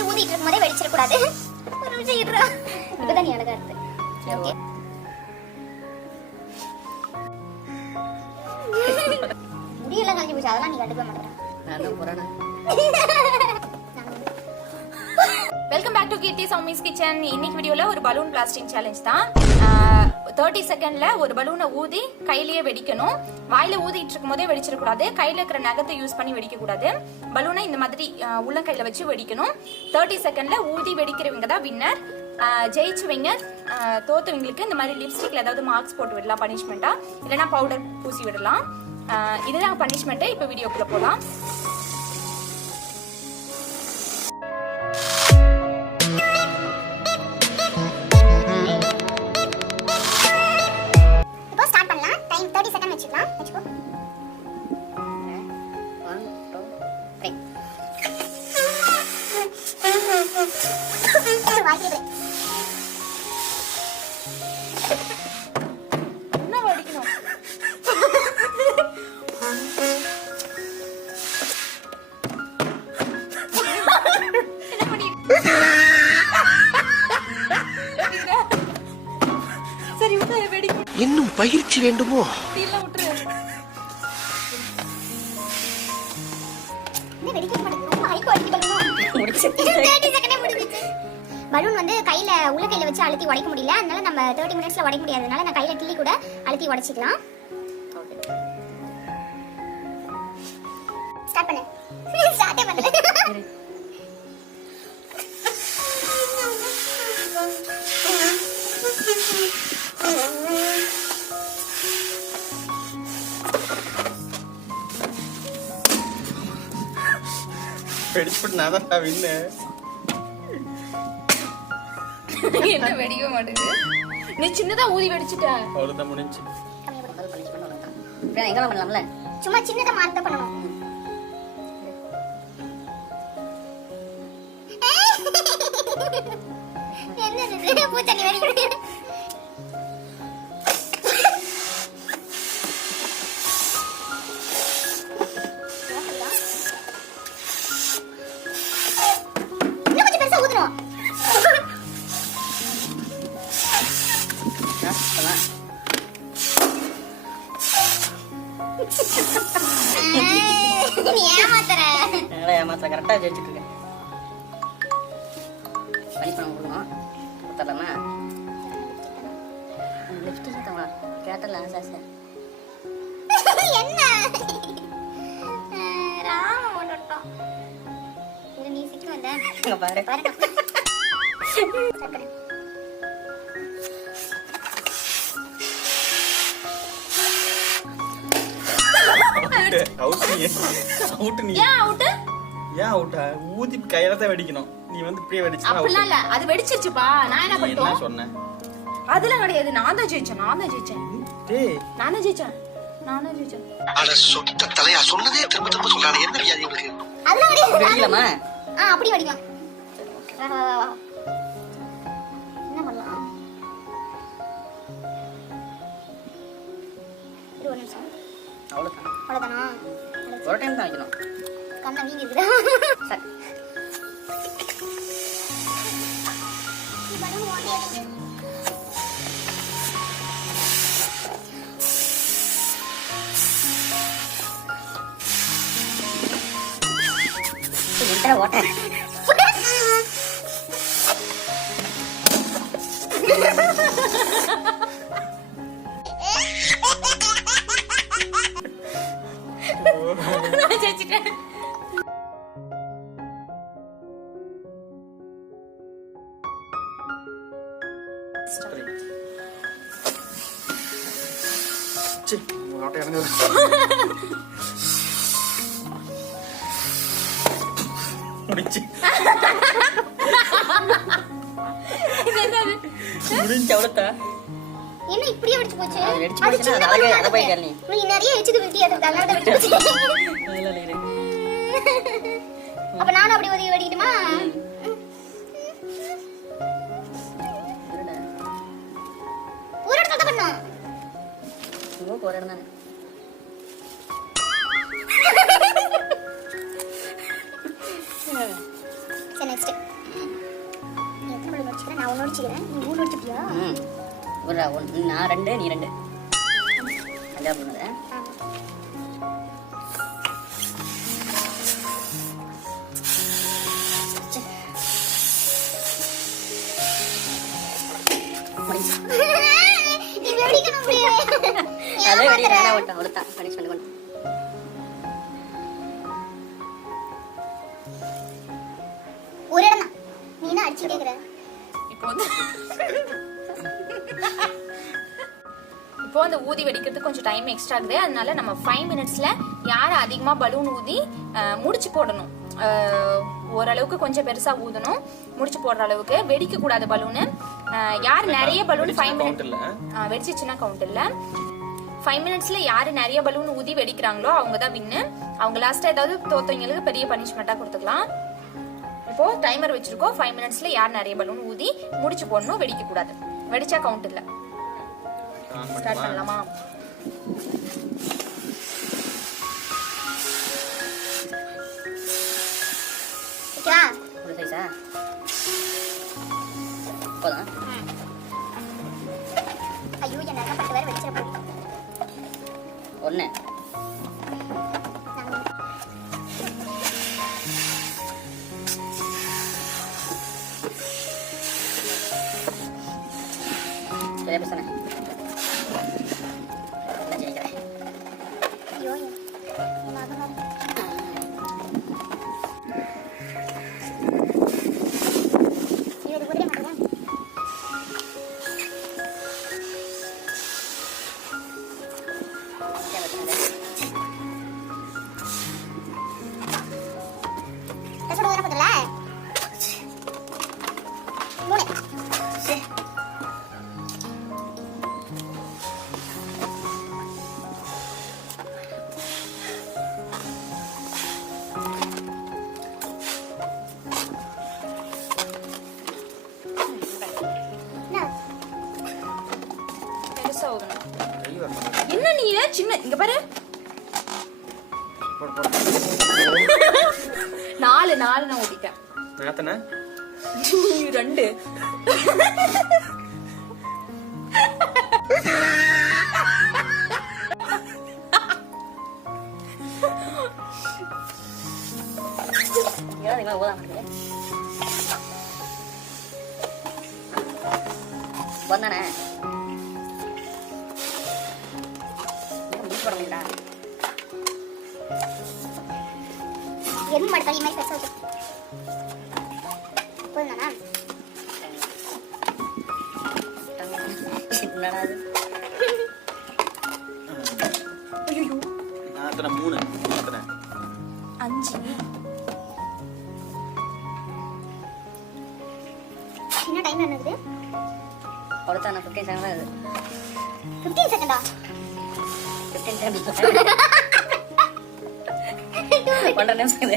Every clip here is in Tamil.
மாதிரி ஊதிட்டு இருக்கும்போதே வெடிச்சிட கூடாது. ஒரு நிமிஷம் இருடா. இப்பதான் நீ அழகா இருக்கு. ஓகே. முடியெல்லாம் கலஞ்சி போச்சு, அதெல்லாம் நீ கண்டுக்க மாட்டேற. நான் தான் போறேன். Welcome back to KeerthiSowmi's kitchen. இன்னைக்கு வீடியோல ஒரு பலூன் பிளாஸ்டிங் சேலஞ்ச் தான். 30 செகண்ட்ல ஒரு பலூனை ஊதி கையிலேயே வெடிக்கணும். வாயில ஊதிட்டு இருக்கும் போதே வெடிச்சிடக்கூடாது. கையில இருக்கிற நகத்தை யூஸ் பண்ணி வெடிக்க கூடாது. பலூனை இந்த மாதிரி உள்ளங்கையில வச்சு வெடிக்கணும். 30 செகண்ட்ல ஊதி வெடிக்கிறவங்க தான் வின்னர். ஜெயிச்சவங்க தோத்தவங்களுக்கு இந்த மாதிரி லிப்ஸ்டிக்ல ஏதாவது மார்க்ஸ் போட்டு விடலாம் பனிஷ்மெண்டா, இல்லைன்னா பவுடர் பூசி விடலாம். இதுதான் பனிஷ்மெண்ட். இப்போ வீடியோக்குள்ள போலாம். இன்னும் பயிற்சி வேண்டுமோ? பலூன் வந்து கையில உள்ள கையில வச்சு அழுத்தி உடைக்க முடியல, அதனால நம்ம 30 மினிட்ஸ்ல உடைக்க முடியாதனால நான் கையில கிள்ளி கூட அழுத்தி உடைச்சிக்கலாம். ஸ்டார்ட் பண்ணு. ஸ்டார்ட் பண்ணு. வெடிச்சுட்டு நான் தான் வின்னு. என்ன வெடிக்க மாட்டேங்குது? நீ சின்னதா ஊதி வெடிச்சிட்ட. அவ்வளவுதான் முடிஞ்சு. எங்க பண்ணலாம்ல? சும்மா சின்னதா மாத்த பண்ணணும். என்னது பூச்சனி வெடி? கரெக்டா ஜெயிச்சுட்டு இருக்கேன். பனி பண்ண கொடுக்கணும். கொடுத்துடலாமா? லிப்ஸ்டிக் தவா கேட்டல ஆசாச என்ன ராம ஓடட்டும். இது நீ சிக்கு வந்த. இங்க பாரு பாரு. அவுட் நீ. ஏன் அவுட்? ஏன் அவுட்டா? ஊதி கையில தான் வெடிக்கணும். நீ வந்து இப்படியே வெடிச்சா அவுட். அப்பலாம் இல்ல, அது வெடிச்சிருச்சுப்பா. நான் என்ன பண்ணட்டும்? என்ன சொன்னேன்? அதெல்லாம் கிடையாது. நான் தான் ஜெயிச்சேன். டேய் நானே ஜெயிச்சேன். அட சொட்ட தலையா சொன்னதே திரும்ப திரும்ப சொல்றானே. என்ன வியாதி உங்களுக்கு? அதெல்லாம் கிடையாது. வெடிக்கலாமா? அப்படி வெடிக்கலாம். என்ன பண்ணலாம்? இது ஒரு நிமிஷம். அவ்வளவுதானா? ஒரு டைம் தான் வைக்கணும். கண்ணா வீங்கி இருக்குதா? சரி. Inter water. நான் ஜெயிச்சிட்டேன். முடிச்சு. முடிஞ்சு அவ்வளோதா? என்ன இப்படியே வெடிச்சு போச்சு? அது சின்ன பலூன். அத போய் கேளு. நீ நிறைய வெடிச்சது விட்டியா அதனால தான் வெடிச்சு போச்சு. அப்ப நானும் அப்படி ஒதுங்கி வெடிக்கட்டுமா? ஒரு இடத்துல பண்ணா. ஒரு இடம் தானே. சரி நெக்ஸ்ட் நீ எத்தனை பலூன் வச்சுக்கிறேன் நான் ஒன்று வச்சுக்கிறேன் நீ 3 வச்சுப்பியா நான் 2 நீ 2 அஞ்சா பண்ணுது நீ வெடிக்கணும் அப்படியே அதே வெடி வேணா ஓட்ட அவ்வளோதான் பனிஷ்மெண்ட் கொண்டு ஒரு இடம் தான் நீ என்ன அடிச்சுட்டே இருக்கிற இப்போ அந்த ஊதி வெடிக்கிறதுக்கு கொஞ்சம் டைம் எக்ஸ்ட்ரா ஆகுது. அதனால நம்ம 5 மினிட்ஸ்ல யார் அதிகமா பலூன் ஊதி முடிச்சு போடணும். ஓரளவுக்கு கொஞ்சம் பெருசா ஊதணும், முடிச்சு போடுற அளவுக்கு. வெடிக்க கூடாது பலூனு. யார் நிறைய பலூன் 5 மினிட் வெடிச்சிச்சுன்னா கவுண்ட் இல்ல. 5 மினிட்ஸ்ல யாரு நிறைய பலூன் ஊதி வெடிக்கிறாங்களோ அவங்க தான் வின்னு. அவங்க லாஸ்டா ஏதாவது தோத்தவங்களுக்கு பெரிய பனிஷ்மெண்டா கொடுத்துக்கலாம். இப்போ டைமர் வச்சிருக்கோம். 5 மினிட்ஸ்ல யார் நிறைய பலூன் ஊதி முடிச்சு போடணும், வெடிக்க கூடாது. வெடிச்சா கவுண்ட் இல்ல. ஸ்டார்ட் பண்ணலாமா? ஓகேவா? ஒரு சைஸா போதா? ஐயோ என்ன பட்டு வேற வெடிச்சிர போகுது. ஒண்ணு சரியா பேசுறேன். ஐயோ என்ன ஆகுது? இது குதிரை மாட்டேன். எத்தனை வர போதுல 3 பெருசா ஊதணும். என்ன நீ சின்ன இங்க பாரு. 4 நான் ஊதிட்டேன். எத்தனை? 2. வந்தானே முடிச்சு போட முடியல. எதுவும் மாட்டா நீ மாதிரி பெருசா வச்சு போதுதானா? என்னடா அது? எத்தனை? 3. எத்தனை? 5. என்ன டைம் என்னது? அவ்வளோதான். நான் 15 செகண்ட் தான் இது. 15 செகண்டா? 15 செகண்ட் 1.5 நிமிஷம் இது.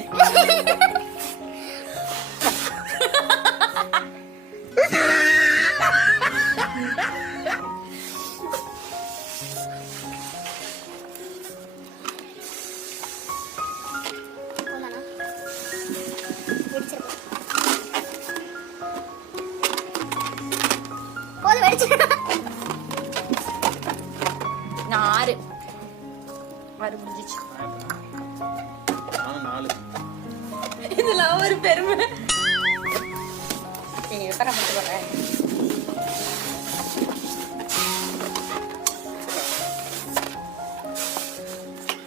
போதுதானா? வெடிச்சிரு. போதும் வெடிச்சிரு. நான் 6 முடிஞ்சிச்சு. நானும் 4. இதெல்லாம் ஒரு பெருமை. சரி எத்தனை முடிச்சு போடுறேன்?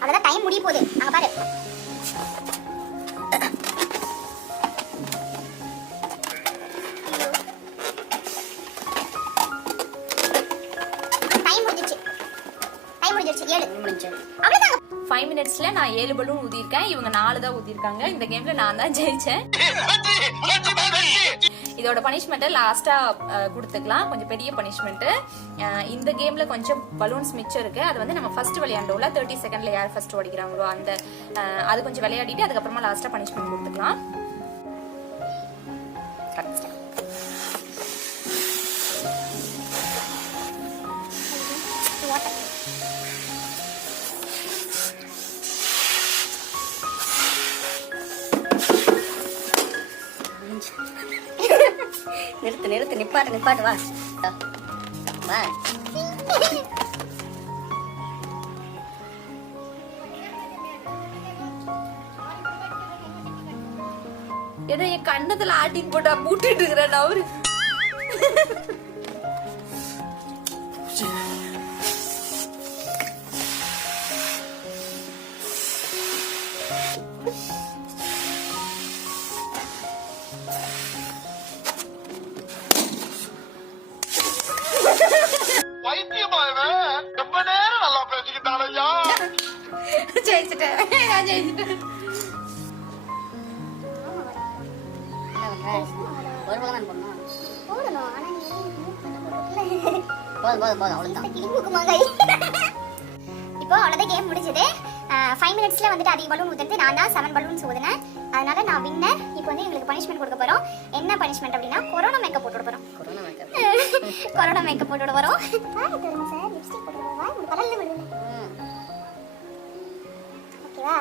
அவ்வளவுதான் டைம் முடிய போகுது. அங்க பாரு. டைம் முடிஞ்சிச்சு. 7 முடிஞ்சு அவ்வளவுதான். 5 மினிட்ஸ்ல நான் 7 பலூன் ஊதிருக்கேன். இவங்க 4 தான் ஊதிருக்காங்க. இந்த கேம்ல நான் தான் ஜெயிச்சேன். இதோட பனிஷ்மெண்ட்டை லாஸ்டா கொடுத்துக்கலாம். கொஞ்சம் பெரிய பனிஷ்மெண்ட். இந்த கேம்ல கொஞ்சம் பலூன்ஸ் மிச்சம் இருக்கு. அது வந்து நம்ம ஃபர்ஸ்ட் விளையாண்டோம்ல 30 செகண்ட்ல யார் ஃபர்ஸ்ட் உடைக்கிறாங்களோ அந்த அது கொஞ்சம் விளையாடிட்டு அதுக்கப்புறமா லாஸ்டா பனிஷ்மெண்ட் கொடுத்துக்கலாம். நிறுத்து நிப்பாட்டு வா வா. ஏதோ என் கண்ணத்துல ஆட்டிங் போட்டா பூட்டிட்டு இருக்கிறேன் அவரு. ரொம்ப நேரம் நல்லா பேசிக்கிட்டாலையா. ஜெயிச்சிட்டேன், நான் ஜெயிச்சிட்டேன். ஒரு பக்கம் தான் போடணும். போடணும் ஆனா நீ போதும் அவ்வளவுதான். இப்போ அவ்வளோதான் கேம் முடிஞ்சது. 5 மினிட்ஸ்ல வந்துட்டு அதிக பலூன் ஊத்துறது நான் தான் 7 பலூன்ஸ் ஊதுனேன். அதனால நான் வின்னர். இப்போ வந்து எங்களுக்கு பனிஷ்மெண்ட் கொடுக்க போறோம். என்ன பனிஷ்மெண்ட் அப்படின்னா கொரோனா மேக்கப் போட்டு விட போறோம். கொரோனா மேக்கப் போட்டு விட போறோம். பாரு தருங்க சார், லிப்ஸ்டிக் போட்டு விடுவா. உங்களுக்கு பலல்ல விடுங்க. ஓகேவா?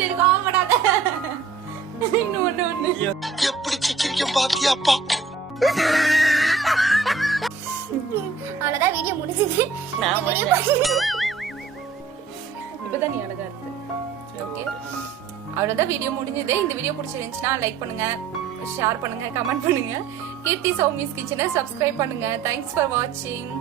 சரி கோவப்படாத. இன்னும் ஒண்ணு எப்படி சிக்கிரிக்கம் பாத்தியாப்பா. அவ்வளவுதான், வீடியோ முடிஞ்சது. இப்பதான் நீ அழகா இருக்கு. ஓகே, அவ்வளவுதான் வீடியோ முடிஞ்சது. இந்த வீடியோ பிடிச்சிருந்துச்சுன்னா லைக் பண்ணுங்க, ஷேர் பண்ணுங்க, கமெண்ட் பண்ணுங்க. கீர்த்தி சௌமிஸ் கிச்சனை சப்ஸ்கிரைப் பண்ணுங்க. தேங்க்ஸ் ஃபார் வாட்சிங்.